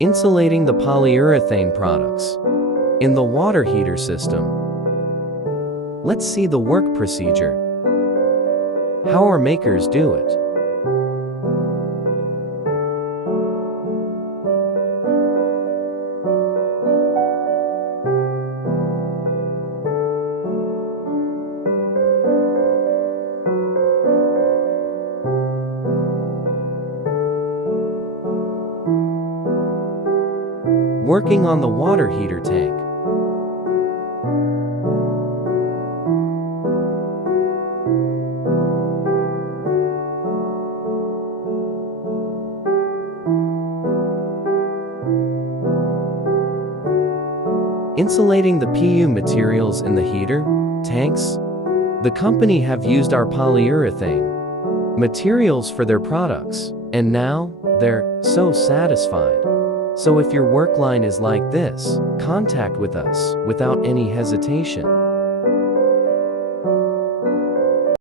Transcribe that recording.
Insulating the polyurethane products in the water heater system. Let's see the work procedure. How our makers do it. Working on the water heater tank. Insulating the PU materials in the heater tanks. The company have used our polyurethane materials for their products, and now they're so satisfied. So if your work line is like this, contact with us without any hesitation.